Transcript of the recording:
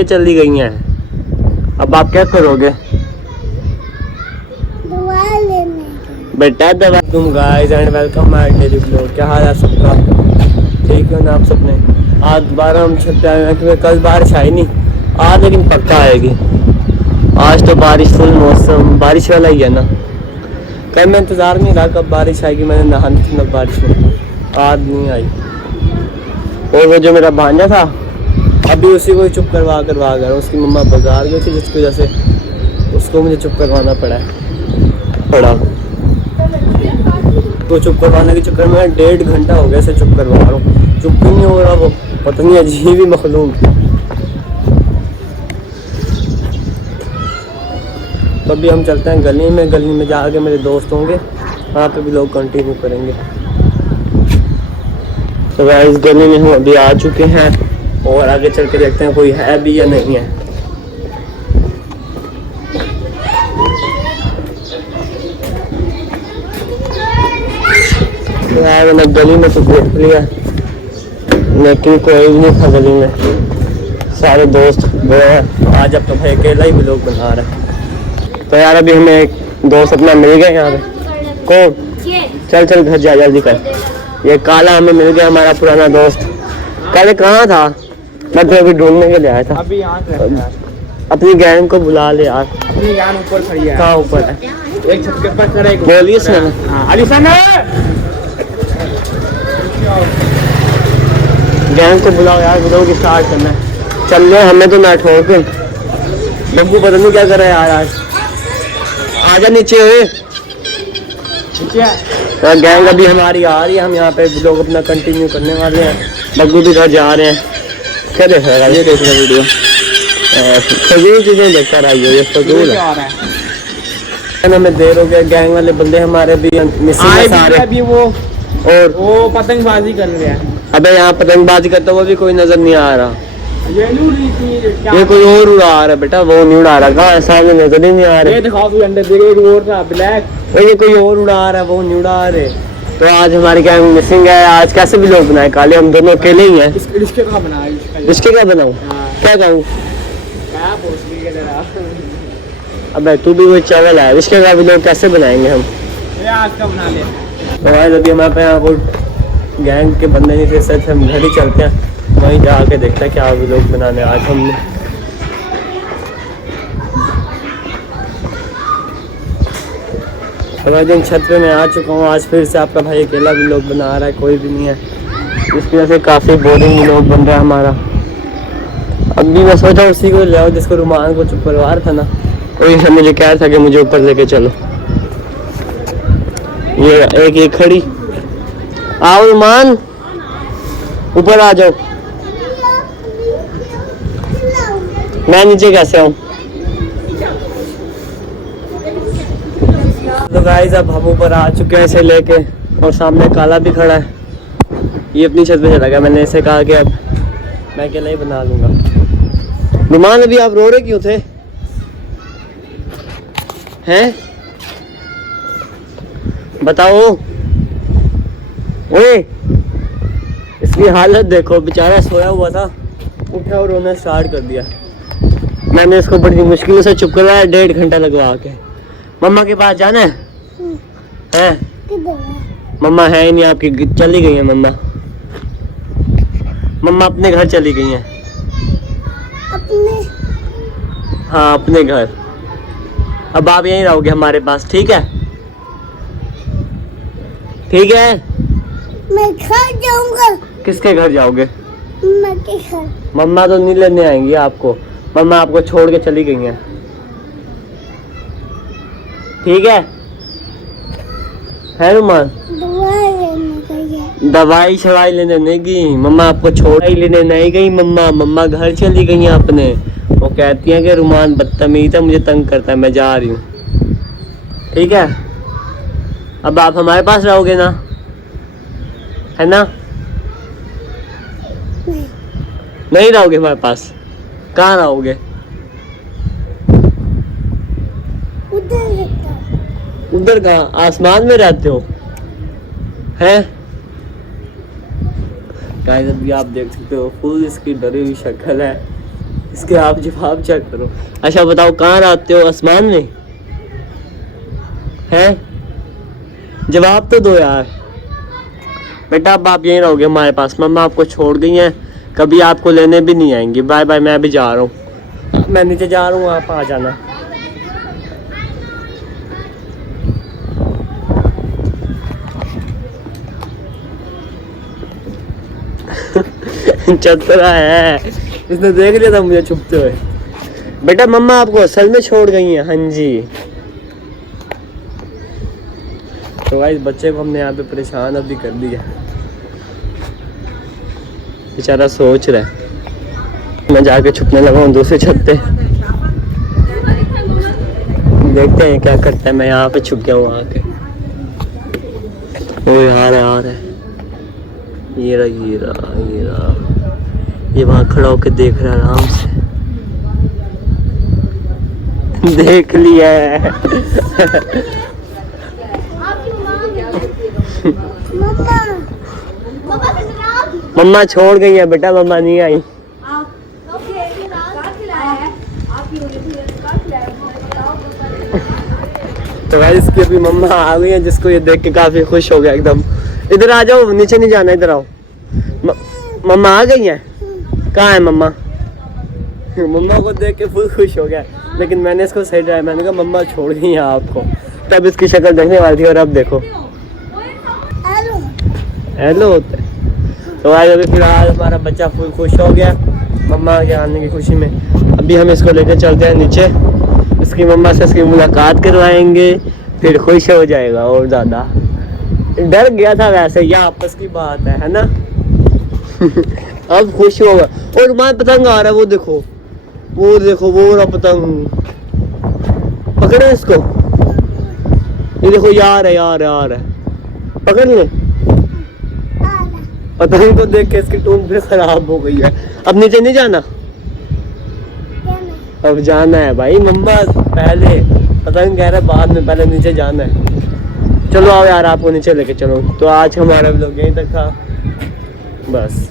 के चली गई हैं। अब आप क्या करोगे? दवा लेने बेटा दवा। तुम guys and welcome my daily blog. क्या हाल है सबका? ठीक हो ना आप सबने? आज दोबारा हम छत पे आए हैं क्योंकि कल बारिश आई नहीं, आज लेकिन पक्का आएगी। आज तो बारिश फुल मौसम बारिश वाला ही है ना। कल मैं इंतज़ार नहीं रहा कब बारिश आएगी, मैंने नहानी थी ना बारिश में, आज नहीं आई। और वो जो मेरा भांजा था अभी उसी को ही चुप करवा कर उसकी मम्मा बाजार गई थी, जिसकी वजह से उसको मुझे चुप करवाना पड़ा। तो चुप करवाने के चक्कर में 1.5 घंटा हो गया इसे चुप करवा रहा हूँ, चुप ही नहीं हो रहा। वो पता नहीं अजीब ही मखलूक। तो अभी हम चलते हैं गली में जाके मेरे दोस्त होंगे, वहाँ पे भी लोग कंटिन्यू करेंगे। तो गाइस गली में हम अभी आ चुके हैं और आगे चल के देखते हैं कोई है भी या नहीं है। तो यार मैंने गली में तो देख लिया लेकिन कोई भी नहीं था गली में, सारे दोस्त गए हैं। आज अब तो भाई अकेला ही लोग बना रहा है। तो यार अभी हमें एक दोस्त अपना मिल गया यहाँ पे। कौन? चल घर जा जल्दी कर। ये काला हमें मिल गया, हमारा पुराना दोस्त। कल कहाँ था? मैं तो अभी ढूंढने के लिए आया था। अभी यहाँ से अपनी गैंग को बुला ले यार। अपनी गैंग ऊपर खड़ी है। कहाँ ऊपर है? एक छत के ऊपर खड़ा है। बोलिए सर। अलीसन गैंग को बुलाओ यार, ब्लॉग स्टार्ट करना है। चल लो, हमें तो ना ठोक। बब्बू पता नहीं क्या कर रहा है यार आज। आजा नीचे हुए। गैंग अभी हमारी आ रही है, हम यहाँ पे ब्लॉग अपना कंटिन्यू करने वाले हैं। बब्बू भी घर जा रहे हैं। क्या देख रहा है? ये देख रहा वीडियो। फजूल चीजें देखता रहा ये फजूल है। हमें देर हो गया, गैंग वाले बंदे हमारे भी मिसिंग है सारे। अभी वो और वो पतंगबाजी कर रहे हैं। अबे यहाँ पतंगबाजी करता हुआ भी कोई नजर नहीं आ रहा। ये कोई और उड़ा रहा है बेटा, वो नहीं उड़ा रहा। कहाँ सामने नजर ही नहीं आ रहा। ये दिखाओ तू अंडे देख, एक और था ब्लैक। ये कोई और उड़ा रहा है, वो नहीं उड़ा रहे। तो आज हमारी गैंग मिसिंग है। आज कैसे भी लोग बनाए काले, हम दोनों अकेले ही हैं। रिश्ते का बना रिश्ते का बनाऊं? क्या कहूँ? अबे तू भी कोई चावल है। रिश्ते का भी लोग कैसे बनाएंगे हम? आज का बना ले। तो आज अभी हमारे पे यहाँ वो गैंग के बंदे नहीं थे, सच हम घर ही चलते हैं, वहीं जाके देखते हैं क्या लोग बनाने आज हमने। अगले दिन छत पे मैं आ चुका हूँ। आज फिर से आपका भाई अकेला भी लोग बना रहा है, कोई भी नहीं है, इसकी वजह से काफ़ी बोरिंग लोग बन रहा है हमारा। अभी मैं सोचा उसी को ले आओ जिसको रुमान को चुप करवा रहा था ना, वही मुझे कह रहा था कि मुझे ऊपर लेके चलो। ये खड़ी। आओ रुमान, ऊपर आ जाओ। मैं नीचे कैसे आऊँ? तो गाइस अब हम ऊपर आ चुके हैं इसे लेके, और सामने काला भी खड़ा है। ये अपनी छत पे चला गया। मैंने इसे कहा कि अब मैं अकेला ही बना लूंगा। रुमान अभी आप रो रहे क्यों थे? हैं बताओ। ओए इसकी हालत देखो, बेचारा सोया हुआ था, उठा और रोना स्टार्ट कर दिया। मैंने इसको बड़ी मुश्किल से चुप करवाया 1.5 घंटा लगवा के। मम्मा के पास जाना है? मम्मा है ही नहीं आपकी, चली गई है मम्मा। मम्मा अपने घर चली गई हैं। अपने? हाँ अपने घर। अब आप यहीं रहोगे हमारे पास, ठीक है? ठीक है। मैं घर जाऊंगा। किसके घर जाओगे? मम्मा के घर। मम्मा तो नहीं लेने आएंगी आपको, मम्मा आपको छोड़ के चली गई हैं, ठीक है रुमान? दवाई शवाई लेने नहीं गई मम्मा, आपको छोड़ ही लेने नहीं गई मम्मा घर चली गई हैं अपने। वो कहती हैं कि रुमान बदतमीज है, मुझे तंग करता है, मैं जा रही हूँ, ठीक है? अब आप हमारे पास रहोगे ना, है ना? नहीं रहोगे हमारे पास? कहाँ रहोगे? उधर कहाँ? आसमान में रहते हो हैं? गाइस अभी आप देख सकते हो फुल इसकी डरी हुई शक्ल है, इसके आप जवाब चेक करो। अच्छा बताओ कहाँ रहते हो, आसमान में हैं? जवाब तो दो यार। बेटा अब आप यहीं रहोगे हमारे पास, मम्मा आपको छोड़ गई हैं, कभी आपको लेने भी नहीं आएंगी। बाय बाय, मैं भी जा रहा हूँ, मैं नीचे जा रहा हूँ, आप आ जाना। चतरा है, इसने देख लिया था मुझे छुपते हुए। बेटा मम्मा आपको असल में छोड़ गई हैं। हाँ जी। तो भाई इस बच्चे को हमने यहाँ पे परेशान अभी कर दिया, बेचारा सोच रहा है। मैं जाके छुपने लगा हूँ दूसरी छत पे, देखते हैं क्या करता है। मैं यहाँ पे छुप गया हूँ आके। ओ यार यार है, ये रहा ये रहा ये रहा, ये वहाँ खड़ा होके देख रहा है आराम से। देख लिया है। मम्मा मम्मा छोड़ गई है बेटा, मम्मा नहीं आई। तो भाई इसकी अभी मम्मा आ गई है, जिसको ये देख के काफी खुश हो गया एकदम। इधर आ जाओ, नीचे नहीं जाना, इधर आओ। मम्मा आ गई है। कहाँ है मम्मा? मम्मा को देख के फुल खुश हो गया, लेकिन मैंने इसको सही ड्राइव, मैंने कहा मम्मा छोड़ गई है आपको। तब इसकी शक्ल देखने वाली थी और अब देखो हेलो होता है। तो आज अभी फिलहाल हमारा बच्चा फुल खुश हो गया मम्मा के आने की खुशी में। अभी हम इसको लेकर चलते हैं नीचे, इसकी मम्मा से इसकी मुलाकात करवाएंगे, फिर खुश हो जाएगा और ज़्यादा। डर गया था वैसे, ये आपस की बात है ना। अब खुश होगा। और वहाँ पतंग आ रहा है, वो देखो वो रहा पतंग, पकड़े इसको। ये देखो यार है, पकड़ ले। पतंग को देख के इसकी टून फिर खराब हो गई है। अब नीचे नहीं जाना, अब जाना है भाई। मम्मा पहले पतंग कह रहा है, बाद में, पहले नीचे जाना है। चलो आओ यार, आपको नीचे लेके चलो। तो आज हमारा व्लॉग यहीं तक था बस।